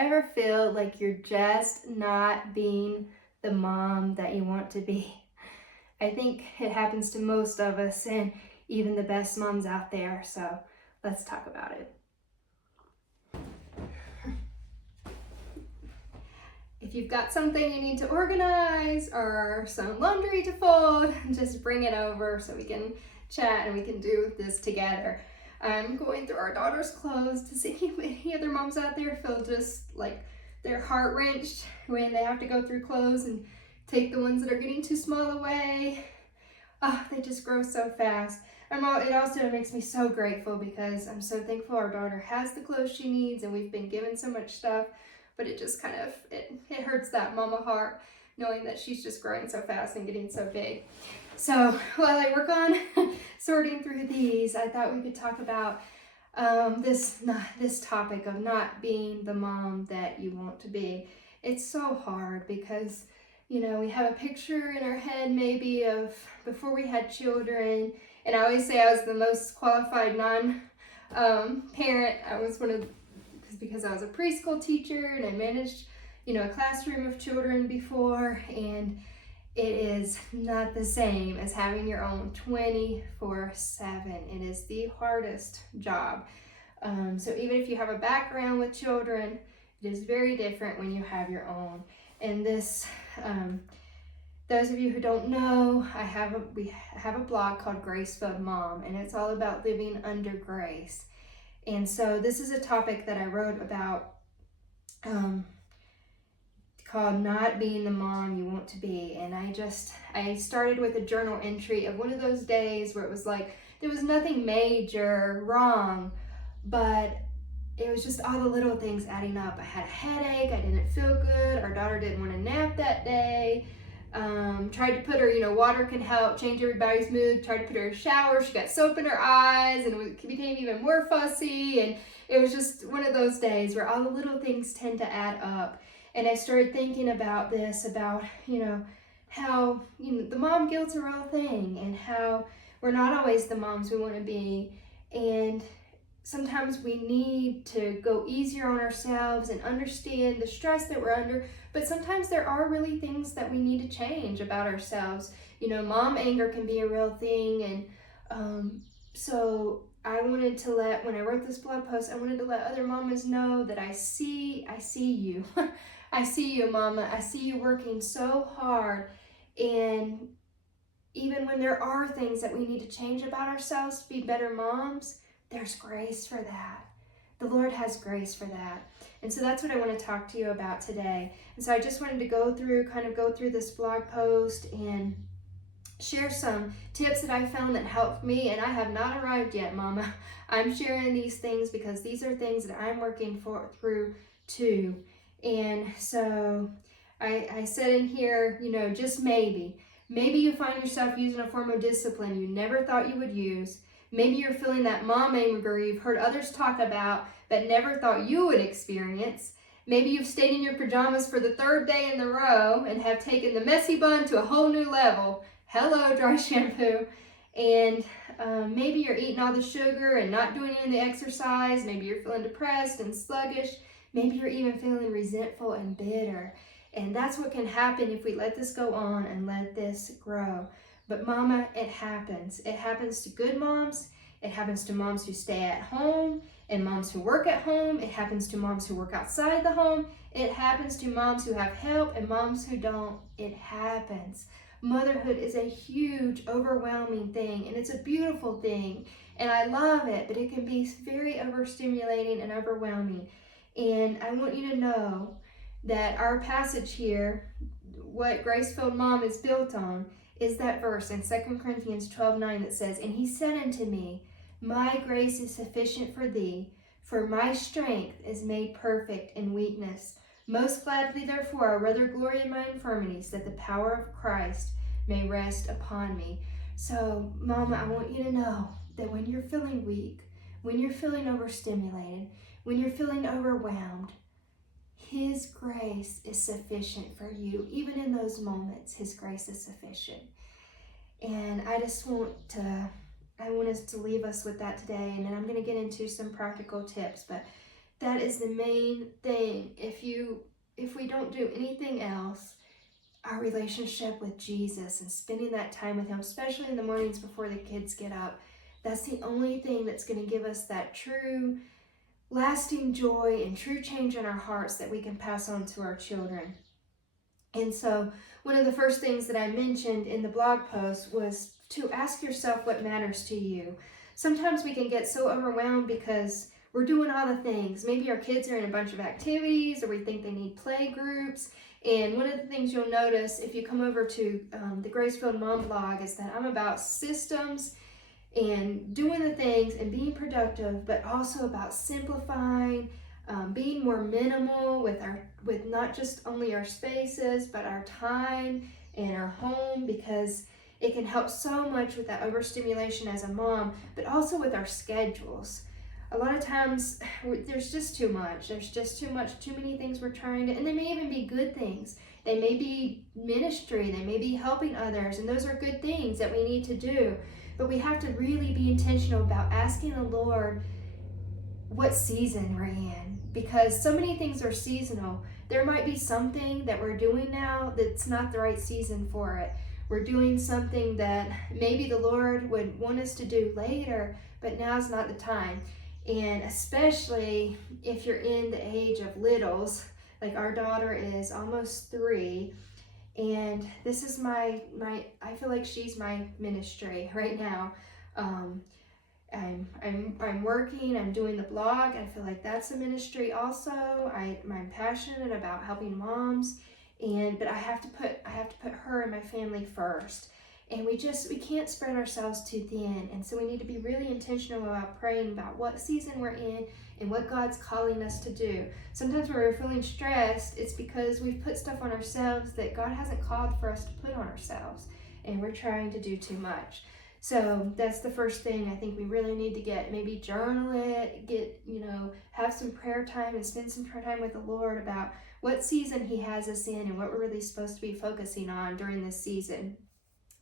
ever feel like you're just not being the mom that you want to be? I think it happens to most of us and even the best moms out there. So let's talk about it. If you've got something you need to organize or some laundry to fold, just bring it over so we can chat and we can do this together. I'm going through our daughter's clothes to see if any other moms out there feel just like their heart wrenched when they have to go through clothes and take the ones that are getting too small away. Oh, they just grow so fast. It also makes me so grateful because I'm so thankful our daughter has the clothes she needs and we've been given so much stuff, but it just kind of, it hurts that mama heart knowing that she's just growing so fast and getting so big. So while I work on sorting through these, I thought we could talk about this topic of not being the mom that you want to be. It's so hard because, you know, we have a picture in our head maybe of before we had children, and I always say I was the most qualified non-parent. I was because I was a preschool teacher and I managed, you know, a classroom of children before, and it is not the same as having your own 24/7. It is the hardest job. So even if you have a background with children, it is very different when you have your own. And this, those of you who don't know, we have a blog called Grace-Filled Mom, and it's all about living under grace. And so this is a topic that I wrote about called Not Being the Mom You Want to Be. And I started with a journal entry of one of those days where it was like, there was nothing major wrong, but it was just all the little things adding up. I had a headache, I didn't feel good, our daughter didn't want to nap that day. Tried to put her, you know, water can help change everybody's mood. Tried to put her in a shower, she got soap in her eyes and it became even more fussy. And it was just one of those days where all the little things tend to add up. And I started thinking about this, about, you know, how, you know, the mom guilt's a real thing and how we're not always the moms we want to be. And sometimes we need to go easier on ourselves and understand the stress that we're under, but sometimes there are really things that we need to change about ourselves. You know, mom anger can be a real thing, and so I wanted to when I wrote this blog post, I wanted to let other mamas know that I see you. I see you, mama. I see you working so hard, and even when there are things that we need to change about ourselves to be better moms, there's grace for that. The Lord has grace for that. And so that's what I want to talk to you about today. And so I just wanted to go through this blog post and share some tips that I found that helped me. And I have not arrived yet, Mama. I'm sharing these things because these are things that I'm working through too. And so I said in here, you know, just maybe you find yourself using a form of discipline you never thought you would use. Maybe you're feeling that mom anger you've heard others talk about but never thought you would experience. Maybe you've stayed in your pajamas for the third day in a row and have taken the messy bun to a whole new level. Hello, dry shampoo. And maybe you're eating all the sugar and not doing any of the exercise. Maybe you're feeling depressed and sluggish. Maybe you're even feeling resentful and bitter. And that's what can happen if we let this go on and let this grow. But Mama, it happens. It happens to good moms. It happens to moms who stay at home and moms who work at home. It happens to moms who work outside the home. It happens to moms who have help and moms who don't. It happens. Motherhood is a huge, overwhelming thing, and it's a beautiful thing, and I love it, but it can be very overstimulating and overwhelming. And I want you to know that our passage here, what Grace-Filled Mom is built on, is that verse in 2 Corinthians 12:9 that says, "And he said unto me, my grace is sufficient for thee, for my strength is made perfect in weakness. Most gladly, therefore, I rather glory in my infirmities, that the power of Christ may rest upon me." So, Mama, I want you to know that when you're feeling weak, when you're feeling overstimulated, when you're feeling overwhelmed, His grace is sufficient for you. Even in those moments, His grace is sufficient. And I want us to leave us with that today. And then I'm going to get into some practical tips. But that is the main thing. If we don't do anything else, our relationship with Jesus and spending that time with him, especially in the mornings before the kids get up, that's the only thing that's going to give us that true lasting joy and true change in our hearts that we can pass on to our children. And so one of the first things that I mentioned in the blog post was to ask yourself what matters to you. Sometimes we can get so overwhelmed because we're doing all the things. Maybe our kids are in a bunch of activities, or we think they need play groups. And one of the things you'll notice if you come over to the Grace-Filled Mom blog is that I'm about systems and doing the things and being productive, but also about simplifying, being more minimal with not just only our spaces, but our time and our home, because it can help so much with that overstimulation as a mom, but also with our schedules. A lot of times there's just too much. There's just too many things we're trying to, and they may even be good things. They may be ministry, they may be helping others, and those are good things that we need to do. But we have to really be intentional about asking the Lord what season we're in, because so many things are seasonal. There might be something that we're doing now that's not the right season for it. We're doing something that maybe the Lord would want us to do later, but now's not the time. And especially if you're in the age of littles, like our daughter is almost 3, and this is my I feel like she's my ministry right now. I'm working, I'm doing the blog. I feel like that's a ministry also. I'm passionate about helping moms, but I have to put her and my family first. And we can't spread ourselves too thin. And so we need to be really intentional about praying about what season we're in and what God's calling us to do. Sometimes when we're feeling stressed, it's because we've put stuff on ourselves that God hasn't called for us to put on ourselves, and we're trying to do too much. So that's the first thing I think we really need to get. Maybe journal it, have some prayer time and spend some prayer time with the Lord about what season he has us in and what we're really supposed to be focusing on during this season.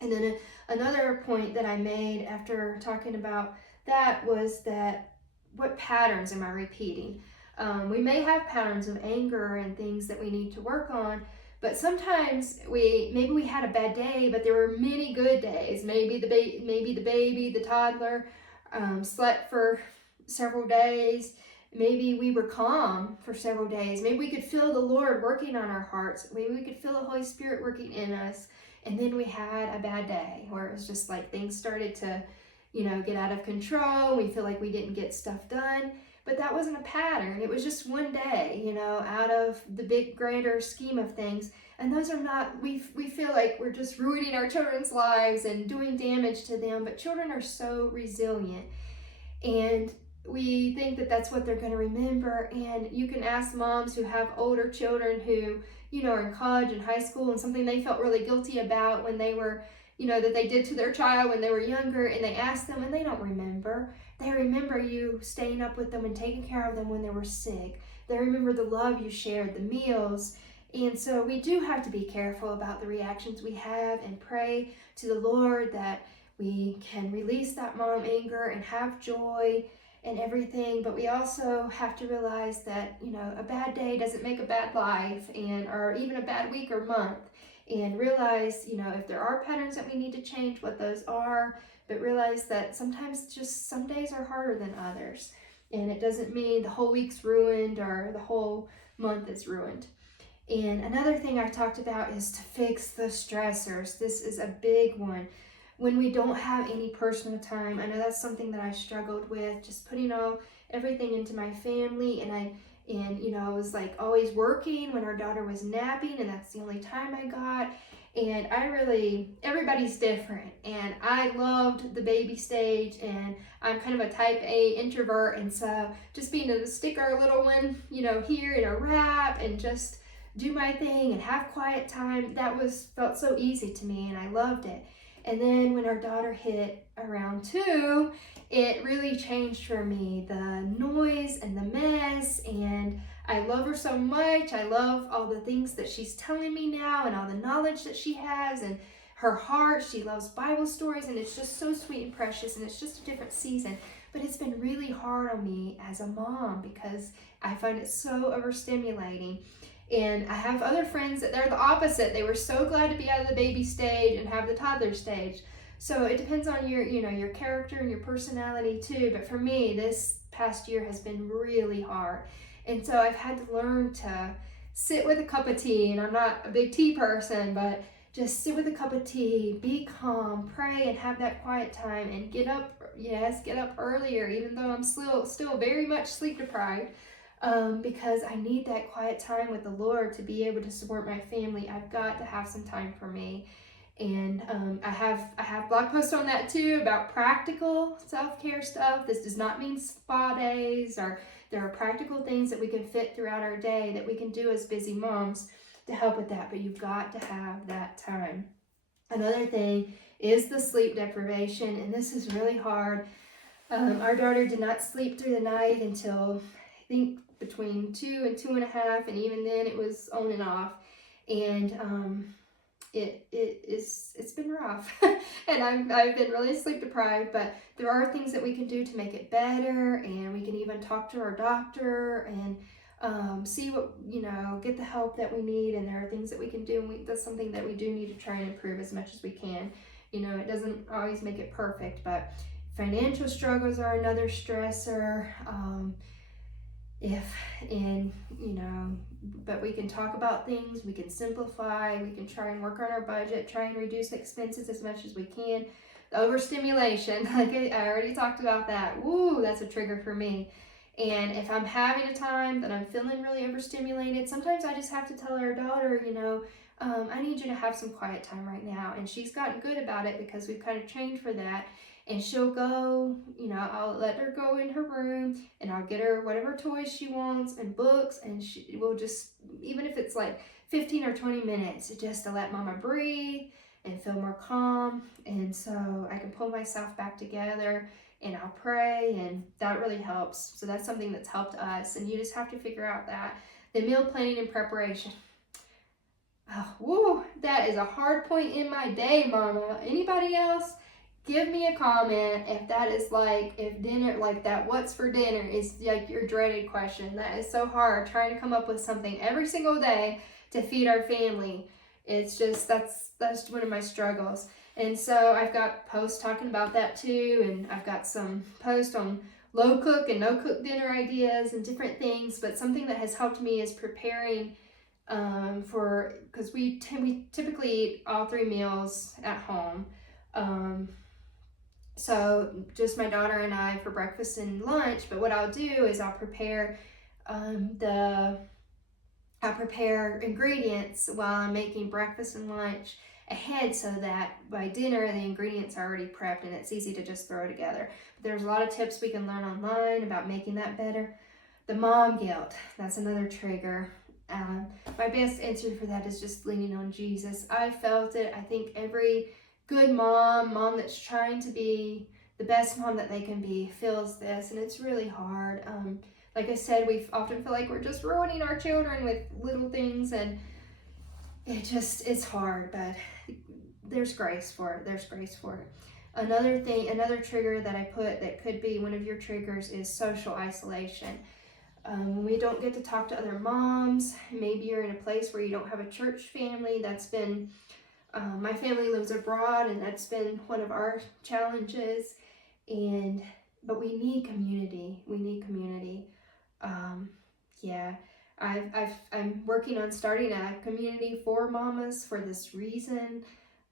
And then another point that I made after talking about that was that what patterns am I repeating? We may have patterns of anger and things that we need to work on, but sometimes maybe we had a bad day, but there were many good days. Maybe the baby, the toddler, slept for several days. Maybe we were calm for several days. Maybe we could feel the Lord working on our hearts. Maybe we could feel the Holy Spirit working in us. And then we had a bad day where it was just like things started to, get out of control. We feel like we didn't get stuff done. But that wasn't a pattern. It was just one day, out of the big, grander scheme of things. And those are not, we feel like we're just ruining our children's lives and doing damage to them. But children are so resilient. And we think that that's what they're going to remember. And you can ask moms who have older children who, are in college and high school, and something they felt really guilty about when they were, that they did to their child when they were younger, and they ask them and they don't remember. They remember you staying up with them and taking care of them when they were sick. They remember the love you shared, the meals. And so we do have to be careful about the reactions we have and pray to the Lord that we can release that mom anger and have joy and everything. But we also have to realize that, a bad day doesn't make a bad life, or even a bad week or month. And realize, if there are patterns that we need to change, what those are, but realize that sometimes just some days are harder than others. And it doesn't mean the whole week's ruined or the whole month is ruined. And another thing I talked about is to fix the stressors. This is a big one. When we don't have any personal time, I know that's something that I struggled with, just putting everything into my family, and I was like always working when our daughter was napping, and that's the only time I got. And everybody's different, and I loved the baby stage, and I'm kind of a type A introvert, and so just being able to stick our little one, here in a wrap and just do my thing and have quiet time, felt so easy to me, and I loved it. And then when our daughter hit around 2, it really changed for me. The noise and the mess, and I love her so much. I love all the things that she's telling me now and all the knowledge that she has and her heart. She loves Bible stories, and it's just so sweet and precious, and it's just a different season. but it's been really hard on me as a mom because I find it so overstimulating. And I have other friends that they're the opposite. They were so glad to be out of the baby stage and have the toddler stage. So it depends on your, your character and your personality too. But for me, this past year has been really hard. And so I've had to learn to sit with a cup of tea. And I'm not a big tea person, but just sit with a cup of tea, be calm, pray, and have that quiet time, and get up. Yes, get up earlier, even though I'm still very much sleep deprived, because I need that quiet time with the Lord to be able to support my family. I've got to have some time for me. And I have blog posts on that too about practical self-care stuff. This does not mean spa days, or there are practical things that we can fit throughout our day that we can do as busy moms to help with that, but you've got to have that time. Another thing is the sleep deprivation, and this is really hard. Our daughter did not sleep through the night until I think between 2 and 2.5, and even then it was on and off. And it's been rough, and I've been really sleep deprived. But there are things that we can do to make it better, and we can even talk to our doctor and see what, get the help that we need. And there are things that we can do, and that's something that we do need to try and improve as much as we can. It doesn't always make it perfect, but financial struggles are another stressor. But we can talk about things, we can simplify, we can try and work on our budget, try and reduce expenses as much as we can. The overstimulation, like I already talked about that. Woo, that's a trigger for me. And if I'm having a time that I'm feeling really overstimulated, sometimes I just have to tell our daughter, I need you to have some quiet time right now. And she's gotten good about it because we've kind of trained for that. And she'll go, I'll let her go in her room, and I'll get her whatever toys she wants and books, and she will just, even if it's like 15 or 20 minutes, just to let Mama breathe and feel more calm. And so I can pull myself back together, and I'll pray, and that really helps. So that's something that's helped us, and you just have to figure out that. The meal planning and preparation. Oh, woo, that is a hard point in my day, Mama. Anybody else? Give me a comment if that is like, if dinner, like that what's for dinner is like your dreaded question. That is so hard, trying to come up with something every single day to feed our family. It's just, that's one of my struggles. And so I've got posts talking about that too, and I've got some posts on low cook and no cook dinner ideas and different things. But something that has helped me is preparing because we typically eat all 3 meals at home. So just my daughter and I for breakfast and lunch. But what I'll do is I'll prepare ingredients while I'm making breakfast and lunch ahead, so that by dinner the ingredients are already prepped and it's easy to just throw together. But there's a lot of tips we can learn online about making that better. The mom guilt, that's another trigger. My best answer for that is just leaning on Jesus. I felt it. I think every good mom that's trying to be the best mom that they can be, feels this, and it's really hard. Like I said, we often feel like we're just ruining our children with little things, and it's hard, but there's grace for it. Another trigger that I put that could be one of your triggers is social isolation. When we don't get to talk to other moms, maybe you're in a place where you don't have a church family. That's been, my family lives abroad, and that's been one of our challenges. But we need community. Yeah, I'm working on starting a community for mamas for this reason.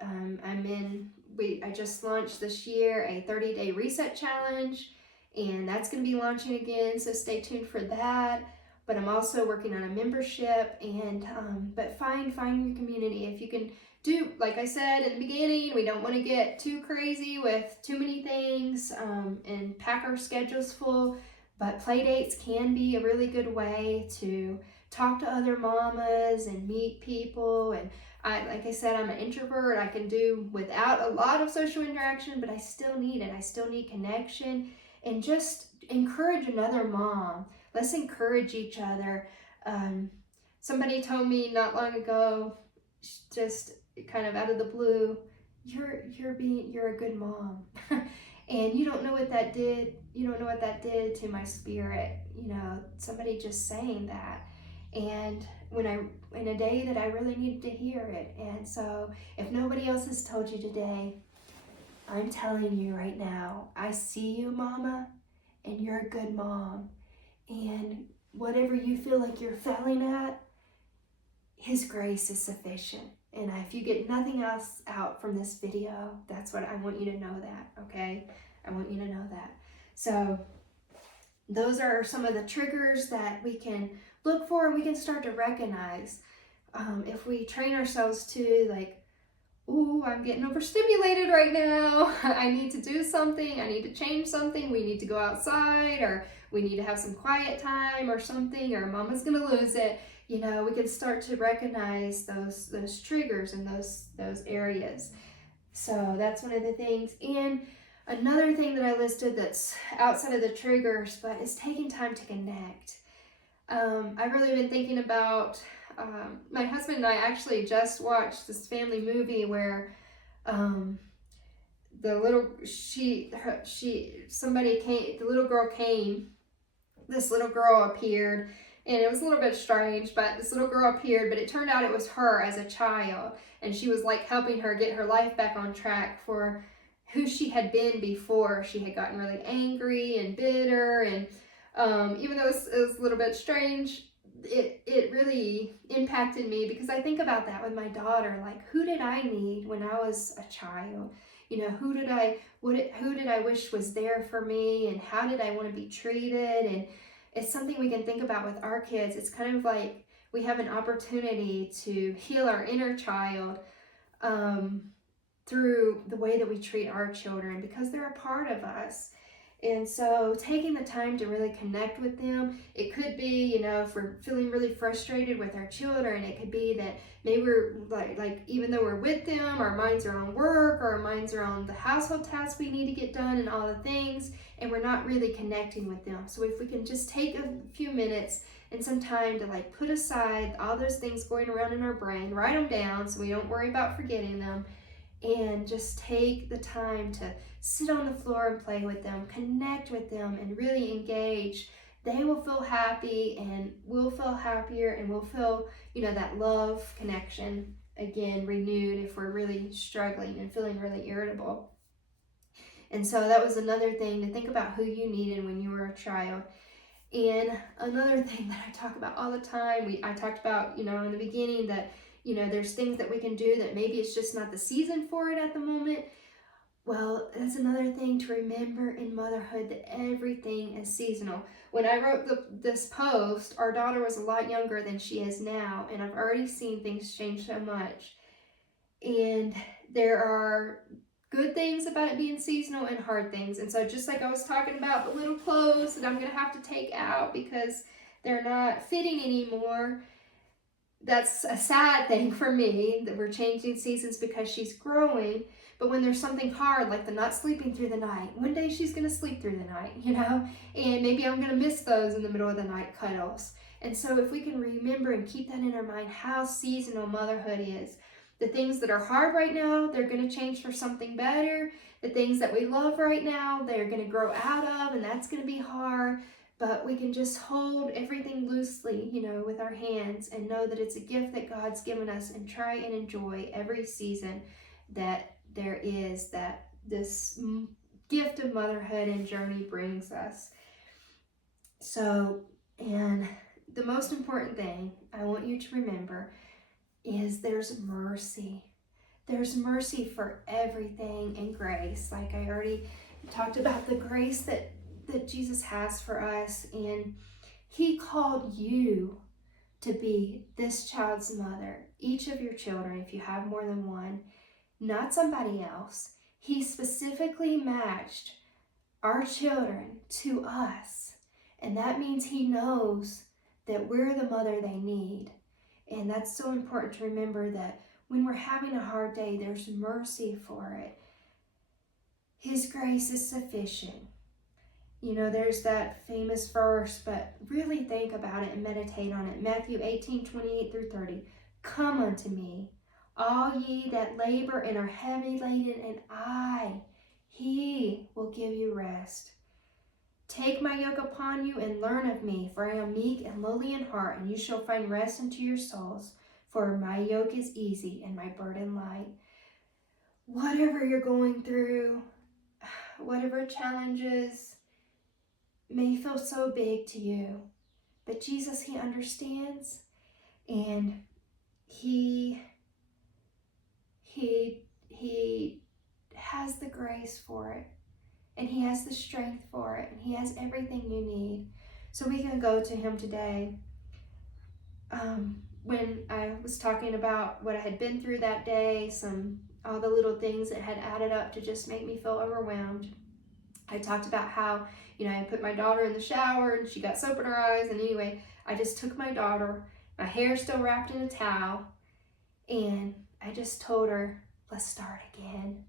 I just launched this year a 30-day reset challenge, and that's going to be launching again, so stay tuned for that. But I'm also working on a membership, and but find your community. If you can do, like I said in the beginning, we don't want to get too crazy with too many things and pack our schedules full, but play dates can be a really good way to talk to other mamas and meet people. And like I said, I'm an introvert. I can do without a lot of social interaction, but I still need it. I still need connection, and just encourage another mom. Let's encourage each other. Somebody told me not long ago, just kind of out of the blue, you're a good mom. And you don't know what that did. You don't know what that did to my spirit. Somebody just saying that. And in a day that I really needed to hear it. And so if nobody else has told you today, I'm telling you right now, I see you, Mama, and you're a good mom. And whatever you feel like you're failing at, His grace is sufficient. And if you get nothing else out from this video, that's what I want you to know that, okay? I want you to know that. So those are some of the triggers that we can look for and we can start to recognize. If we train ourselves to like, ooh, I'm getting overstimulated right now. I need to do something. I need to change something. We need to go outside, or we need to have some quiet time or something, or Mama's gonna lose it. We can start to recognize those triggers in those areas. So that's one of the things. And another thing that I listed that's outside of the triggers, but is taking time to connect. I've really been thinking about my husband and I actually just watched this family movie where the little girl came, this little girl appeared, and it was a little bit strange, but this little girl appeared, but it turned out it was her as a child, and she was like helping her get her life back on track for who she had been before. She had gotten really angry and bitter, and even though it was a little bit strange, it really impacted me, because I think about that with my daughter. Like, who did I need when I was a child? Who did I wish was there for me, and how did I want to be treated? And it's something we can think about with our kids. It's kind of like we have an opportunity to heal our inner child through the way that we treat our children, because they're a part of us. And so taking the time to really connect with them, it could be, if we're feeling really frustrated with our children, it could be that maybe we're like even though we're with them, our minds are on work, or our minds are on the household tasks we need to get done and all the things, and we're not really connecting with them. So if we can just take a few minutes and some time to like put aside all those things going around in our brain, write them down so we don't worry about forgetting them, and just take the time to sit on the floor and play with them, connect with them, and really engage, they will feel happy, and we'll feel happier, and we'll feel, that love connection again renewed if we're really struggling and feeling really irritable. And so that was another thing to think about, who you needed when you were a child. And another thing that I talk about all the time, I talked about, in the beginning, that there's things that we can do that maybe it's just not the season for it at the moment. Well, that's another thing to remember in motherhood, that everything is seasonal. When I wrote this post, our daughter was a lot younger than she is now, and I've already seen things change so much. And there are good things about it being seasonal and hard things. And so just like I was talking about the little clothes that I'm going to have to take out because they're not fitting anymore, that's a sad thing for me, that we're changing seasons because she's growing. But when there's something hard, like the not sleeping through the night, one day she's going to sleep through the night, and maybe I'm going to miss those in the middle of the night cuddles. And so if we can remember and keep that in our mind, how seasonal motherhood is. The things that are hard right now, they're going to change for something better. The things that we love right now, they're going to grow out of, and that's going to be hard. But we can just hold everything loosely, with our hands, and know that it's a gift that God's given us, and try and enjoy every season that there is, that this gift of motherhood and journey brings us. So, and the most important thing I want you to remember is there's mercy. There's mercy for everything, and grace. Like I already talked about, the grace that Jesus has for us, and He called you to be this child's mother, each of your children, if you have more than one, not somebody else. He specifically matched our children to us, and that means He knows that we're the mother they need. And that's so important to remember, that when we're having a hard day, there's mercy for it. His grace is sufficient. There's that famous verse, but really think about it and meditate on it. Matthew 18:28-30. Come unto me, all ye that labor and are heavy laden, and I, He will give you rest. Take my yoke upon you and learn of me, for I am meek and lowly in heart, and you shall find rest unto your souls. For my yoke is easy and my burden light. Whatever you're going through, whatever challenges may feel so big to you, but Jesus, he understands, and he has the grace for it, and he has the strength for it, and he has everything you need. So we can go to him today. When I was talking about what I had been through that day, all the little things that had added up to just make me feel overwhelmed, I talked about how, I put my daughter in the shower and she got soap in her eyes. And anyway, I just took my daughter, my hair still wrapped in a towel, and I just told her, let's start again.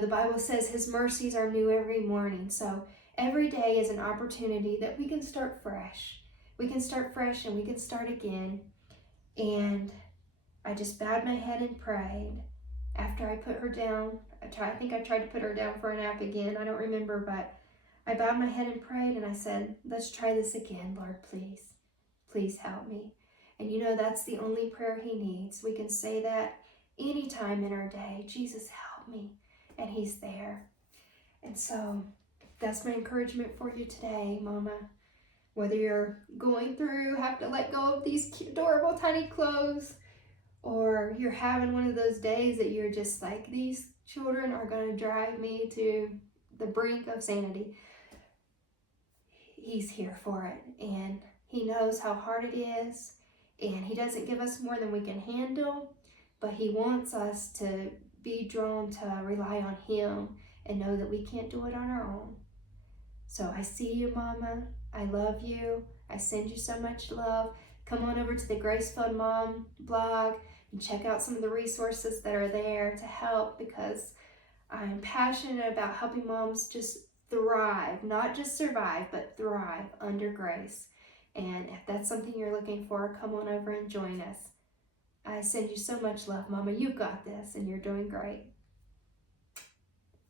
The Bible says his mercies are new every morning. So every day is an opportunity that we can start fresh. We can start fresh and we can start again. And I just bowed my head and prayed. After I put her down, I think I tried to put her down for a nap again. I don't remember, but I bowed my head and prayed, and I said, let's try this again, Lord, please. Please help me. And that's the only prayer he needs. We can say that anytime in our day. Jesus, help me. And he's there. And so that's my encouragement for you today, Mama. Whether you're going through, have to let go of these cute, adorable tiny clothes, or you're having one of those days that you're just like, these children are going to drive me to the brink of sanity. He's here for it, and he knows how hard it is, and he doesn't give us more than we can handle, but he wants us to be drawn to rely on him and know that we can't do it on our own. So I see you, Mama. I love you. I send you so much love. Come on over to the Grace-Filled Mom blog and check out some of the resources that are there to help, because I'm passionate about helping moms just thrive, not just survive, but thrive under grace. And if that's something you're looking for, come on over and join us. I send you so much love, Mama. You've got this, and you're doing great.